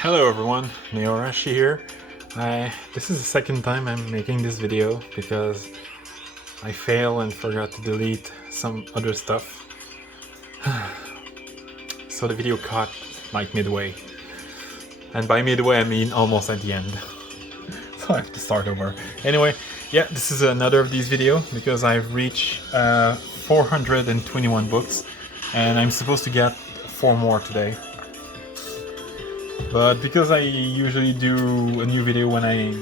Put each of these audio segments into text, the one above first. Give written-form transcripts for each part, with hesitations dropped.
Hello everyone, Neorashi here. This is the second time I'm making this video because I failed and forgot to delete some other stuff. So the video caught like midway. And by midway I mean almost at the end. So I have to start over. Anyway, yeah, this is another of these videos because I've reached 421 books and I'm supposed to get 4 more today. But because I usually do a new video when I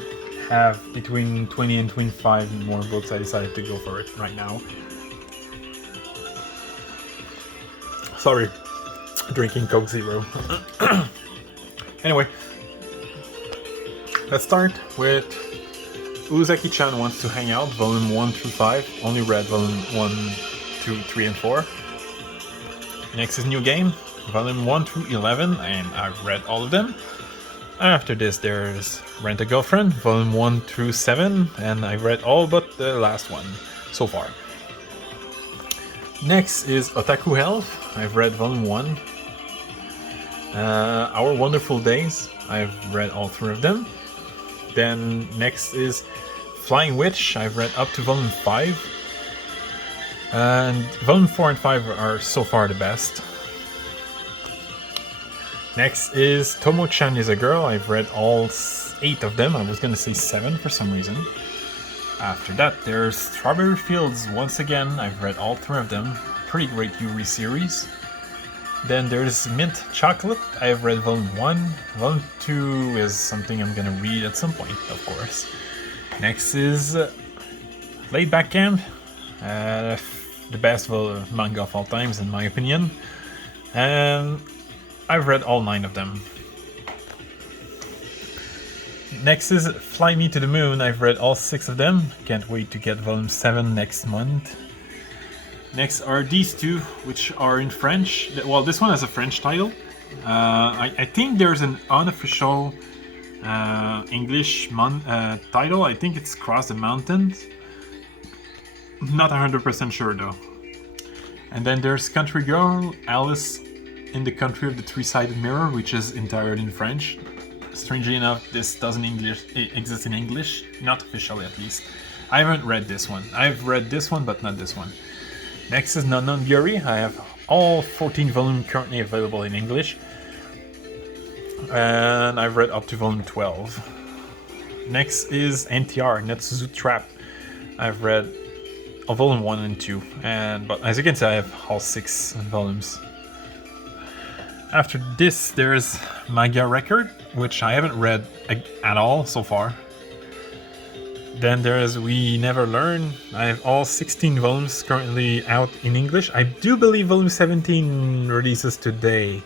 have between 20 and 25 more books, I decided to go for it right now. Sorry, drinking Coke Zero. Anyway, let's start with Uzaki-Chan Wants to Hang Out, Volume 1 through 5. Only read Volume 1, 2, 3, and 4. Next is New Game, Volume 1 through 11, and I've read all of them. After this there's Rent a Girlfriend, Volume 1 through 7, and I've read all but the last one so far. Next is Otaku Health, I've read Volume 1. Our Wonderful Days, I've read all 3 of them. Then next is Flying Witch, I've read up to Volume 5. And Volume 4 and 5 are so far the best. Next is Tomo-chan is a Girl. I've read all 8 of them. I was gonna say 7 for some reason. After that, there's Strawberry Fields. Once again, I've read all 3 of them. Pretty great Yuri series. Then there's Mint Chocolate. I've read Volume 1. Volume 2 is something I'm gonna read at some point, of course. Next is Laid Back Camp. The best manga of all times, in my opinion. And I've read all 9 of them. Next is Fly Me to the Moon. I've read all 6 of them. Can't wait to get Volume 7 next month. Next are these 2, which are in French. Well, this one has a French title. I think there's an unofficial English title. I think it's Cross the Mountains. Not 100% sure though. And then there's Country Girl, Alice in the Country of the Three-Sided Mirror, which is entirely in French. Strangely enough, this doesn't exist in English, not officially at least. I haven't read this one. I've read this one, but not this one. Next is Non Yuri. I have all 14 volumes currently available in English. And I've read up to Volume 12. Next is NTR, Netsuzu Trap. I've read Volume 1 and 2, but as you can see I have all 6 volumes. After this there's Manga Record, which I haven't read at all so far. Then there's We Never Learn. I have all 16 volumes currently out in English. I do believe Volume 17 releases today.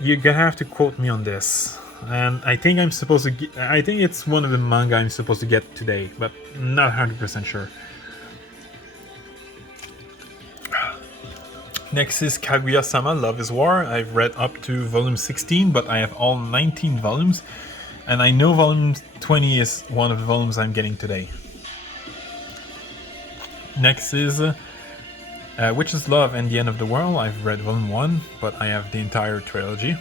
You're gonna have to quote me on this. And I think I'm supposed to I think it's one of the manga I'm supposed to get today, but not 100% sure. Next is Kaguya-sama Love is War. I've read up to Volume 16, but I have all 19 volumes. And I know Volume 20 is one of the volumes I'm getting today. Next is Witch's Love and the End of the World. I've read Volume 1, but I have the entire trilogy.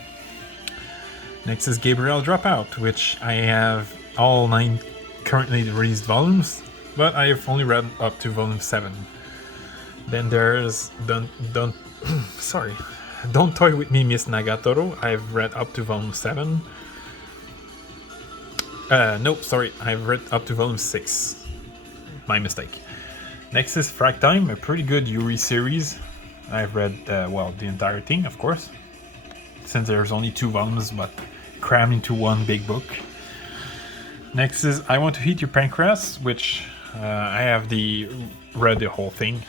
Next is Gabriel Dropout, which I have all 9 currently released volumes, but I have only read up to Volume 7. Then there's Don't Toy With Me, Miss Nagatoro. I've read up to Volume 7. Nope, sorry, I've read up to Volume 6. My mistake. Next is Frag Time, a pretty good Yuri series. I've read, the entire thing, of course, since there's only 2 volumes, but crammed into one big book. Next is I Want to Eat Your Pancreas, which I have read the whole thing.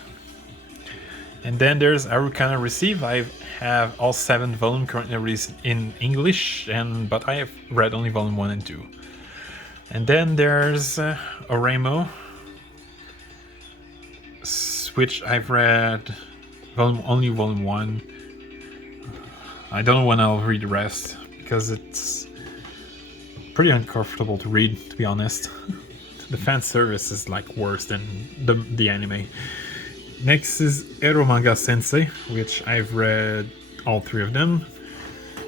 And then there's Arukana Recieve. I have all 7 volumes currently released in English, but I have read only Volume 1 and 2. And then there's Oremo, which I've read only Volume 1. I don't know when I'll read the rest, because it's pretty uncomfortable to read, to be honest. The fan service is like worse than the anime. Next is Eromanga Sensei, which I've read all 3 of them.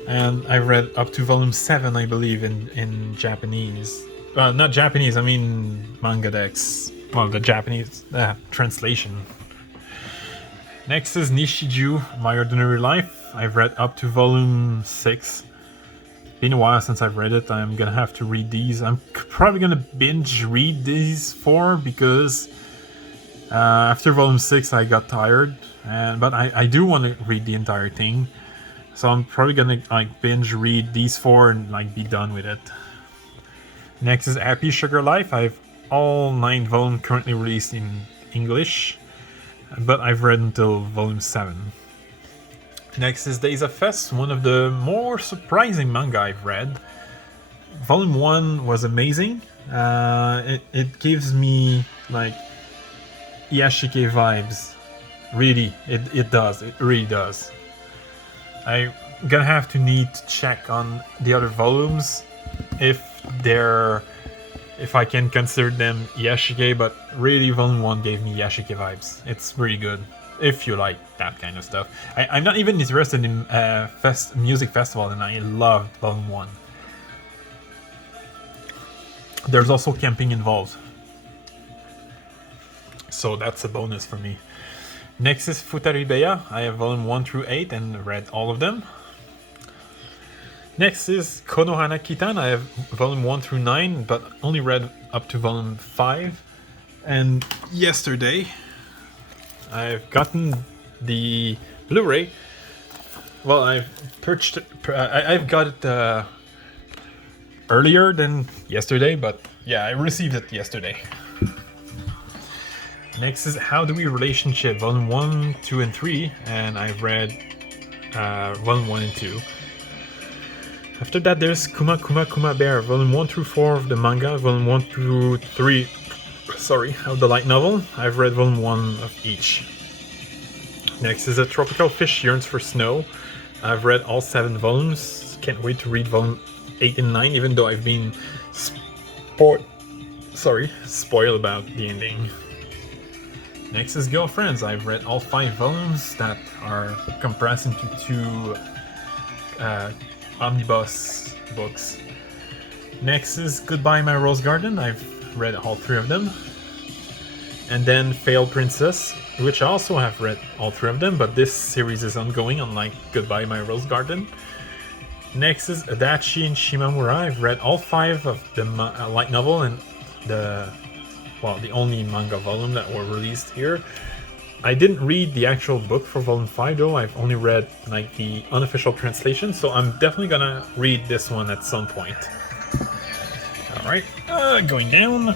And I read up to volume 7, I believe, in Japanese. Not Japanese, I mean Manga Dex. Well, the Japanese translation. Next is Nishiju, My Ordinary Life. I've read up to volume 6. Been a while since I've read it. I'm gonna have to read these. I'm probably gonna binge read these 4 because after volume 6 I got tired. But I do want to read the entire thing. So I'm probably gonna like binge read these 4 and like be done with it. Next is Happy Sugar Life. I've all 9 volumes currently released in English, but I've read until volume 7. Next is Days of Fest, one of the more surprising manga I've read. Volume 1 was amazing. It gives me like Yashike vibes. Really, it does. It really does. I'm gonna have to need to check on the other volumes if I can consider them Yashike, but really volume 1 gave me Yashike vibes. It's really good if you like that kind of stuff. I'm not even interested in music festival, and I loved volume 1. There's also camping involved, so that's a bonus for me. Next is Futaribeya. I have volume 1 through 8 and read all of them. Next is Konohana Kitan. I have volume 1 through 9, but only read up to volume 5. And yesterday, I've gotten the Blu-ray. Well, I've got it earlier than yesterday, but yeah, I received it yesterday. Next is How Do We Relationship, volume 1, 2, and 3, and I've read volume 1 and 2. After that, there's Kuma Kuma Kuma Bear, volume 1 through 4 of the manga, volume 1 through 3, of the light novel. I've read volume 1 of each. Next is A Tropical Fish Yearns for Snow. I've read all 7 volumes. Can't wait to read volume 8 and 9, even though I've been spoiled about the ending. Next is Girlfriends. I've read all 5 volumes that are compressed into 2 omnibus books. Next is Goodbye My Rose Garden. I've read all 3 of them. And then Failed Princess, which I also have read all 3 of them, but this series is ongoing, unlike Goodbye My Rose Garden. Next is Adachi and Shimamura. I've read all 5 of the light novel and the only manga volume that were released here. I didn't read the actual book for volume 5 though. I've only read like the unofficial translation, so I'm definitely gonna read this one at some point. Alright, going down.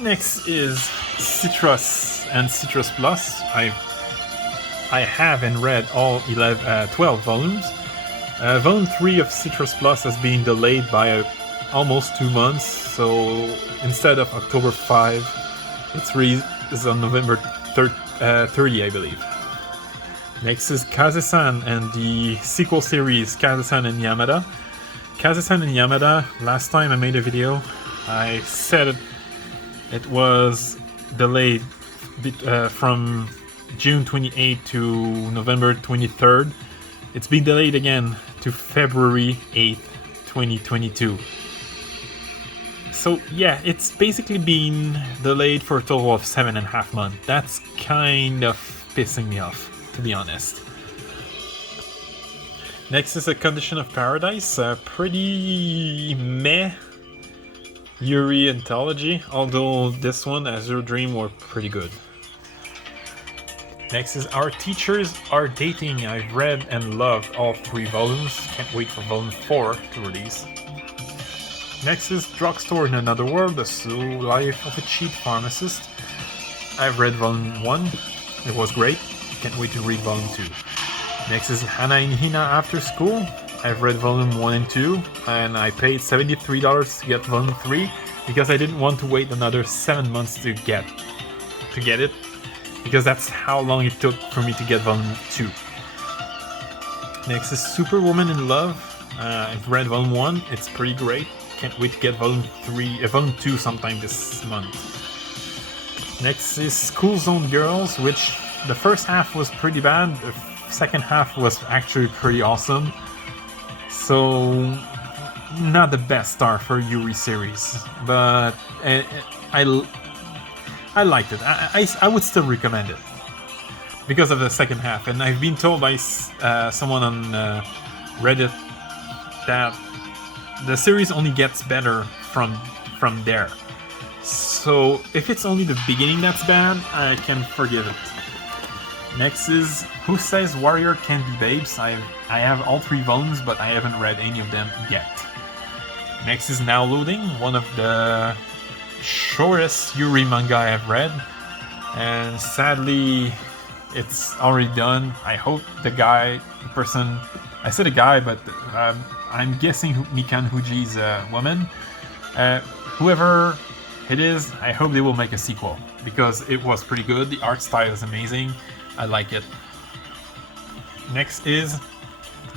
Next is Citrus and Citrus Plus. I have and read all 12 volumes. Volume 3 of Citrus Plus has been delayed by almost 2 months, so instead of October 5, it's on November 30, I believe. Next is Kaze-san and the sequel series Kaze-san and Yamada. Kaze-san and Yamada, last time I made a video, I said it was delayed from June 28 to November 23rd. It's been delayed again to February 8th, 2022. So yeah, it's basically been delayed for a total of 7.5 months. That's kind of pissing me off, to be honest. Next is A Condition of Paradise, a pretty meh Yuri Anthology, although this one, Azure Dream, were pretty good. Next is Our Teachers Are Dating. I've read and loved all 3 volumes. Can't wait for volume 4 to release. Next is Drugstore in Another World, the slow life of a cheap pharmacist. I've read volume 1. It was great. Can't wait to read volume 2. Next is Hana and Hina After School. I've read volume 1 and 2, and I paid $73 to get volume 3 because I didn't want to wait another 7 months to get it, because that's how long it took for me to get volume 2. Next is Superwoman in Love. I've read volume 1. It's pretty great. Can't wait to get volume 2 sometime this month. Next is School Zone Girls, which the first half was pretty bad. The second half was actually pretty awesome. So, not the best start for Yuri series, but I liked it. I would still recommend it because of the second half, and I've been told by someone on Reddit that the series only gets better from there. So if it's only the beginning that's bad, I can forgive it. Next is Who Says Warrior Can't Be Babes. I have all 3 volumes, but I haven't read any of them yet. Next is Now Loading, one of the shortest Yuri manga I have read, and sadly it's already done. I hope the person, I said a guy, but I'm guessing Mikan Huji's a woman. Whoever it is, I hope they will make a sequel, because it was pretty good. The art style is amazing. I like it. Next is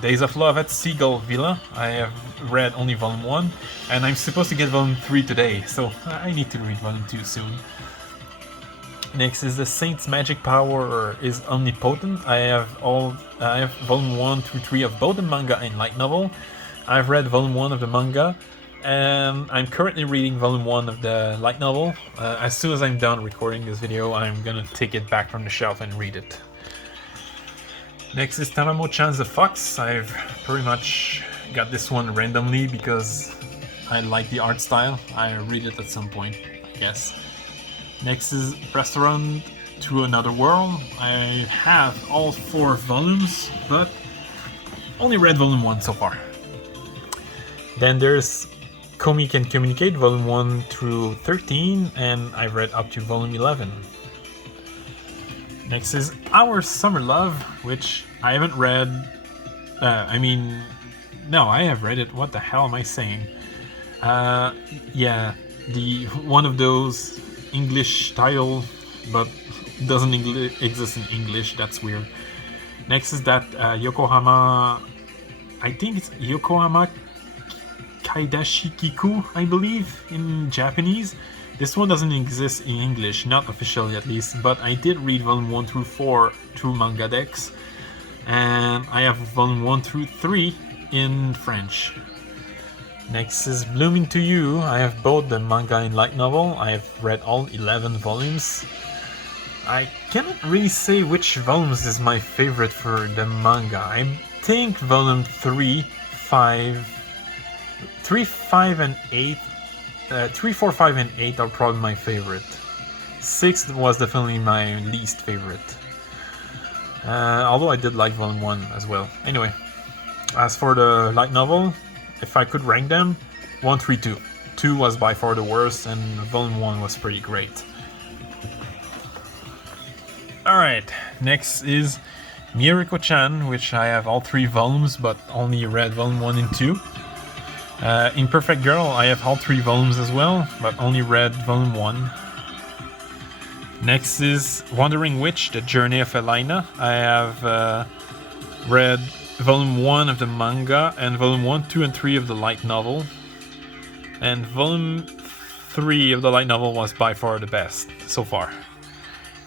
Days of Love at Seagull Villa. I have read only volume 1, and I'm supposed to get volume 3 today, so I need to read volume 2 soon. Next is The Saint's Magic Power is Omnipotent. I have volume 1 through 3 of both the manga and light novel. I've read volume 1 of the manga, and I'm currently reading volume 1 of the light novel. As soon as I'm done recording this video, I'm gonna take it back from the shelf and read it. Next is Tamamo Chan the Fox. I've pretty much got this one randomly because I like the art style. I read it at some point, I guess. Next is Restaurant to Another World. I have all 4 volumes, but only read volume 1 so far. Then there's Komi Can Communicate, volume 1 through 13, and I've read up to volume 11. Next is Our Summer Love, which I haven't read. No, I have read it. What the hell am I saying? Yeah, the one of those English title, but doesn't exist in English. That's weird. Next is that Yokohama. I think it's Yokohama Kaidashi Kiku, I believe, in Japanese. This one doesn't exist in English, not officially at least, but I did read volume 1 through 4 through Manga Dex, and I have volume 1 through 3 in French. Next is Blooming to You. I have both the manga and light novel. I have read all 11 volumes. I cannot really say which volumes is my favorite for the manga. I think volume 3, 5, and 8. 3, 4, 5, and 8 are probably my favorite. 6 was definitely my least favorite. Although I did like volume 1 as well. Anyway, as for the light novel, if I could rank them, 1, 3, 2. 2 was by far the worst, and volume 1 was pretty great. Alright, next is Miriko-Chan, which I have all 3 volumes, but only read volume 1 and 2. Imperfect Girl, I have all 3 volumes as well, but only read volume 1. Next is Wandering Witch, The Journey of Elena. I have read volume 1 of the manga and volume 1, 2, and 3 of the light novel. And volume 3 of the light novel was by far the best so far.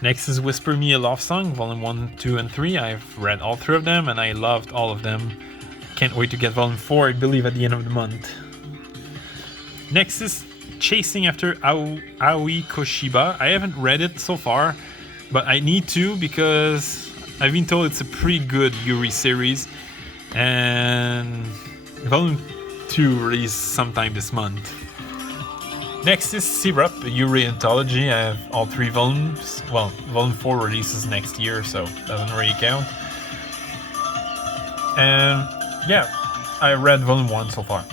Next is Whisper Me a Love Song, volume 1, 2, and 3. I've read all 3 of them and I loved all of them. Can't wait to get volume 4, I believe, at the end of the month. Next is Chasing After Aoi Koshiba. I haven't read it so far, but I need to because I've been told it's a pretty good Yuri series, and volume 2 released sometime this month. Next is Syrup, a Yuri Anthology. I have all 3 volumes. Well, volume 4 releases next year, so doesn't really count. And yeah, I read volume 1 so far.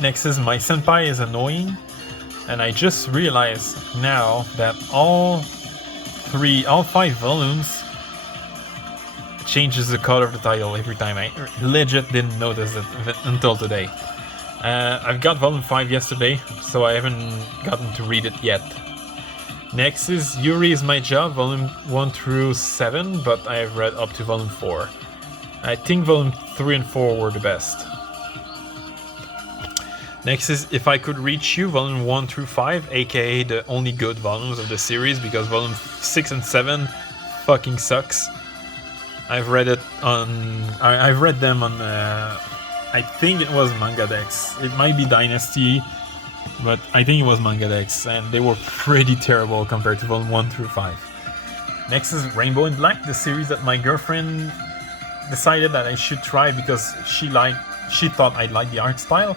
Next is My Senpai is Annoying, and I just realized now that all 5 volumes changes the color of the title every time. I legit didn't notice it until today. I've got volume 5 yesterday, so I haven't gotten to read it yet. Next is Yuri is My Job, volume 1 through 7, but I have read up to volume 4. I think volume 3 and 4 were the best. Next is If I Could Reach You, volume 1 through 5, aka the only good volumes of the series, because volume 6 and 7 fucking sucks. I've read them on I think it was Manga Dex. It might be Dynasty, but I think it was Manga Dex, and they were pretty terrible compared to volume 1 through 5. Next is Rainbow in Black, the series that my girlfriend decided that I should try because she thought I'd like the art style.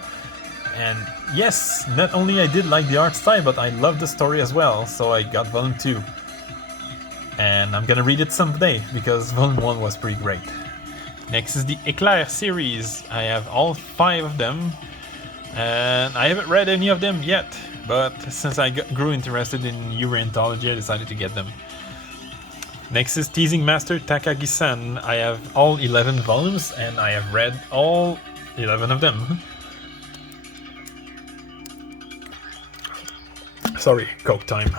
And yes, not only I did like the art style, but I loved the story as well, so I got volume 2. And I'm gonna read it someday, because volume 1 was pretty great. Next is the Eclair series. I have all 5 of them, and I haven't read any of them yet, but since I grew interested in Yuri Anthology, I decided to get them. Next is Teasing Master Takagi-San. I have all 11 volumes, and I have read all 11 of them. Sorry, Coke time.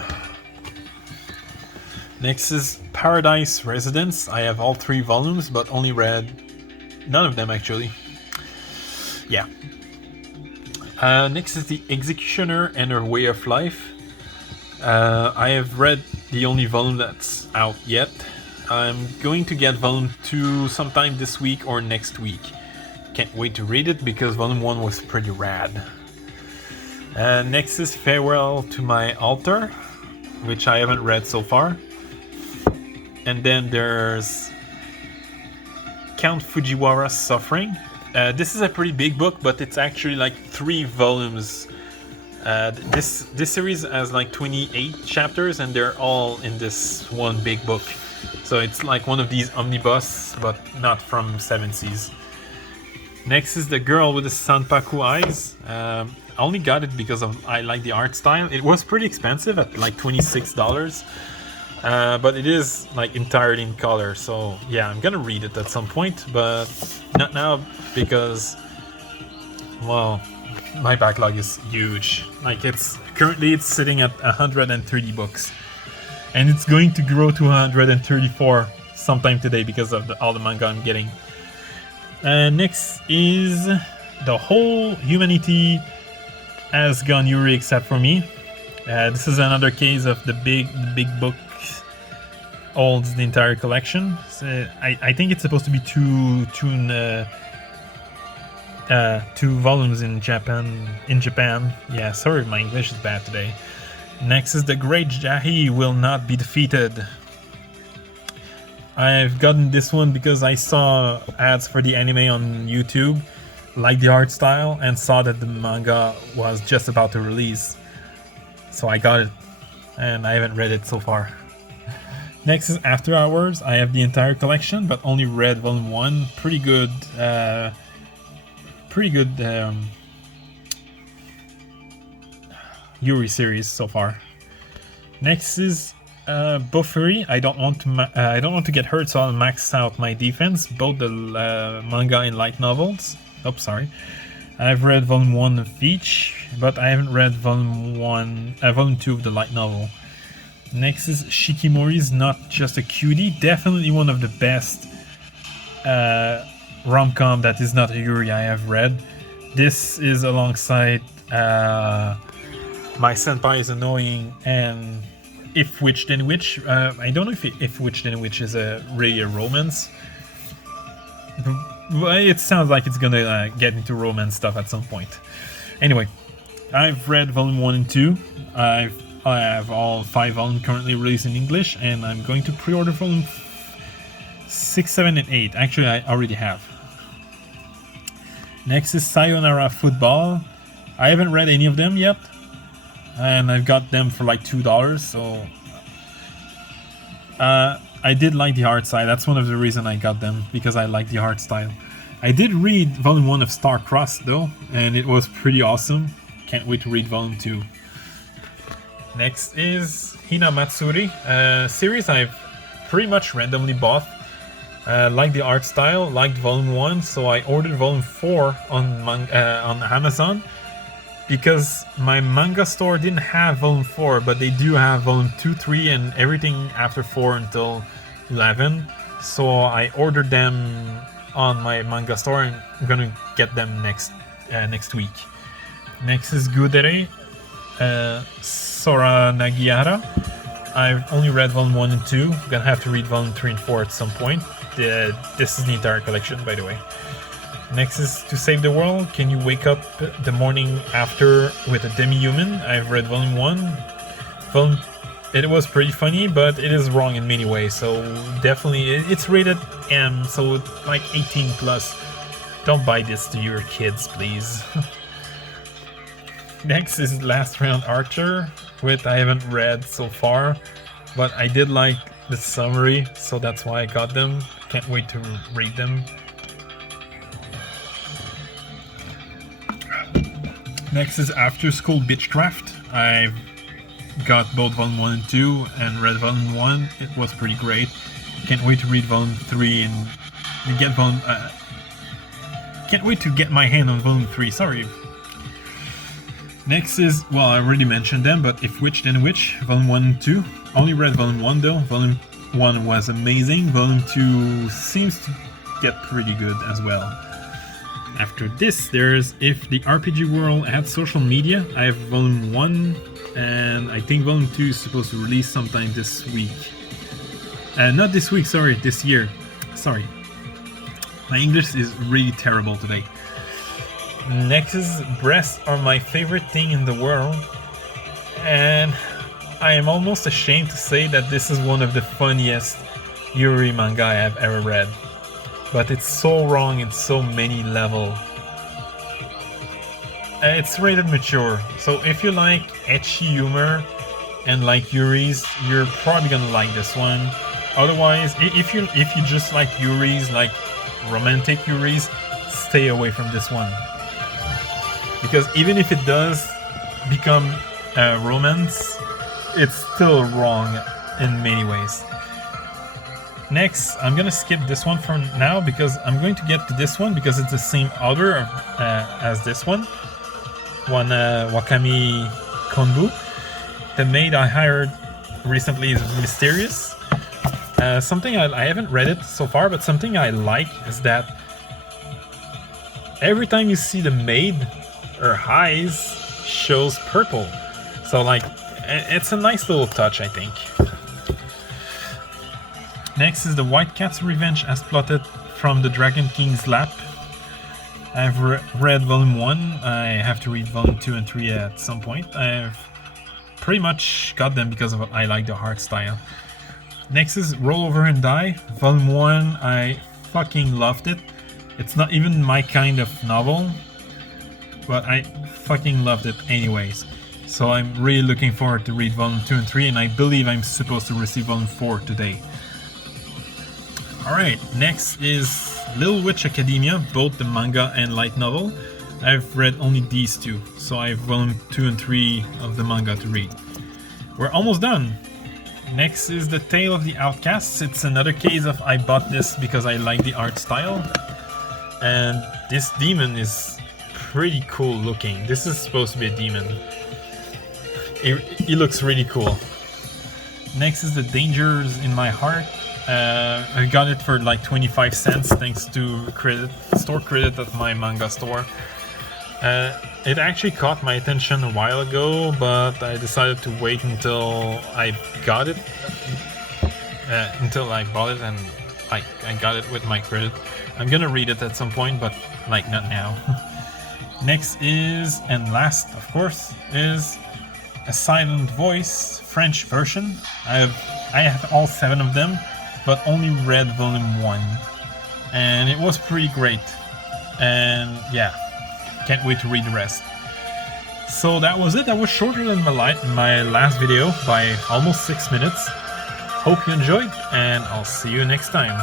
Next is Paradise Residence. I have all 3 volumes, but only read none of them actually. Yeah. Next is The Executioner and Her Way of Life. I have read the only volume that's out yet. I'm going to get volume 2 sometime this week or next week. Can't wait to read it because volume 1 was pretty rad. Next is Farewell to My Altar, which I haven't read so far. And then there's Count Fujiwara's Suffering. This is a pretty big book, but it's actually like 3 volumes. This series has like 28 chapters, and they're all in this one big book. So it's like one of these omnibus, but not from 7 Seas. Next is The Girl with the Sun Paku Eyes. I only got it because I like the art style. It was pretty expensive at like $26. But it is like entirely in color, so yeah, I'm gonna read it at some point, but not now because, well, my backlog is huge. Like it's sitting at 130 books, and it's going to grow to 134 sometime today because of all the manga I'm getting. Next is The Whole Humanity Has Gone Yuri Except for Me. This is another case of the big book holds the entire collection. So I think it's supposed to be two volumes in Japan. Yeah, sorry, my English is bad today. Next is The Great Jahi Will Not Be Defeated. I've gotten this one because I saw ads for the anime on YouTube, liked the art style, and saw that the manga was just about to release. So I got it, and I haven't read it so far. Next is After Hours. I have the entire collection, but only read volume 1. Pretty good Yuri series so far. Next is Bofuri. I don't want to get hurt, so I'll max out my defense. Both the manga and light novels. Oh, sorry. I've read volume 1 of each, but I haven't read volume 2 of the light novel. Next is Shikimori's Not Just a Cutie. Definitely one of the best rom-com that is not a Yuri I have read. This is alongside My Senpai is Annoying and If Witch Then Witch. I don't know if Witch Then Witch is really a romance. But it sounds like it's gonna get into romance stuff at some point. Anyway, I've read volume 1 and 2. I have all 5 volumes currently released in English, and I'm going to pre-order volume 6, 7, and 8. Actually, I already have. Next is Sayonara Football. I haven't read any of them yet, and I've got them for like $2, so I did like the art style. That's one of the reasons I got them, because I like the art style. I did read volume 1 of Star Crossed though, and it was pretty awesome. Can't wait to read volume 2. Next is Hina Matsuri, a series I've pretty much randomly bought. Liked the art style, liked volume 1, so I ordered volume 4 on Amazon, because my manga store didn't have volume 4, but they do have volume 2, 3, and everything after 4 until 11. So I ordered them on my manga store, and I'm gonna get them next week. Next is Gudere, Sora Nagihara. I've only read volume 1 and 2. I'm gonna have to read volume 3 and 4 at some point. This is the entire collection, by the way. Next is To Save the World. Can you wake up the morning after with a demi-human? I've read volume 1. It was pretty funny, but it is wrong in many ways, so definitely it's rated M, so like 18 plus. Don't buy this to your kids, please. Next is Last Round Archer, which I haven't read so far, but I did like the summary, so that's why I got them. Can't wait to read them. Next is After School Beachcraft. I've got both volume 1 and 2 and read volume 1. It was pretty great. Can't wait to read volume 3 and get volume... can't wait to get my hand on volume 3, sorry. Next is, well, I already mentioned them, but If Witch Then Witch, volume 1 and 2. Only read volume 1 though. Volume 1 was amazing. Volume 2 seems to get pretty good as well. After this, there's If the RPG World Had Social Media. I have volume 1, and I think volume 2 is supposed to release sometime this week. Not this week, sorry, this year. Sorry. My English is really terrible today. Next is Breasts Are My Favorite Thing in the World. And I am almost ashamed to say that this is one of the funniest Yuri manga I have ever read. But it's so wrong in so many levels. It's rated mature, so if you like ecchi humor and like Yuri's, you're probably gonna like this one. Otherwise, if you just like Yuri's, like romantic Yuri's, stay away from this one. Because even if it does become a romance, it's still wrong in many ways. Next, I'm gonna skip this one for now because I'm going to get to this one because it's the same author as this one. Wakami Konbu. The maid I hired recently is mysterious. Something I haven't read it so far, but something I like is that every time you see the maid, her eyes shows purple. So like, it's a nice little touch, I think. Next is The White Cat's Revenge as plotted from the Dragon King's lap. I've read volume 1, I have to read volume 2 and 3 at some point. I've pretty much got them because of I like the art style. Next is Roll Over and Die. Volume 1, I fucking loved it. It's not even my kind of novel, but I fucking loved it anyways. So I'm really looking forward to read volume 2 and 3, and I believe I'm supposed to receive volume 4 today. Alright, next is Little Witch Academia, both the manga and light novel. I've read only these two, so I have volume 2 and 3 of the manga to read. We're almost done. Next is The Tale of the Outcasts. It's another case of I bought this because I like the art style. And this demon is pretty cool looking. This is supposed to be a demon. He looks really cool. Next is The Dangers in My Heart. I got it for like 25 cents thanks to store credit at my manga store. It actually caught my attention a while ago, but I decided to wait until I got it, until I bought it and like I got it with my credit. I'm gonna read it at some point, but like not now. Next is, and last of course, is A Silent Voice French version. I have all 7 of them, but only read volume 1, and it was pretty great. And yeah, can't wait to read the rest. So that was it. That was shorter than my last video by almost 6 minutes. Hope you enjoyed, and I'll see you next time.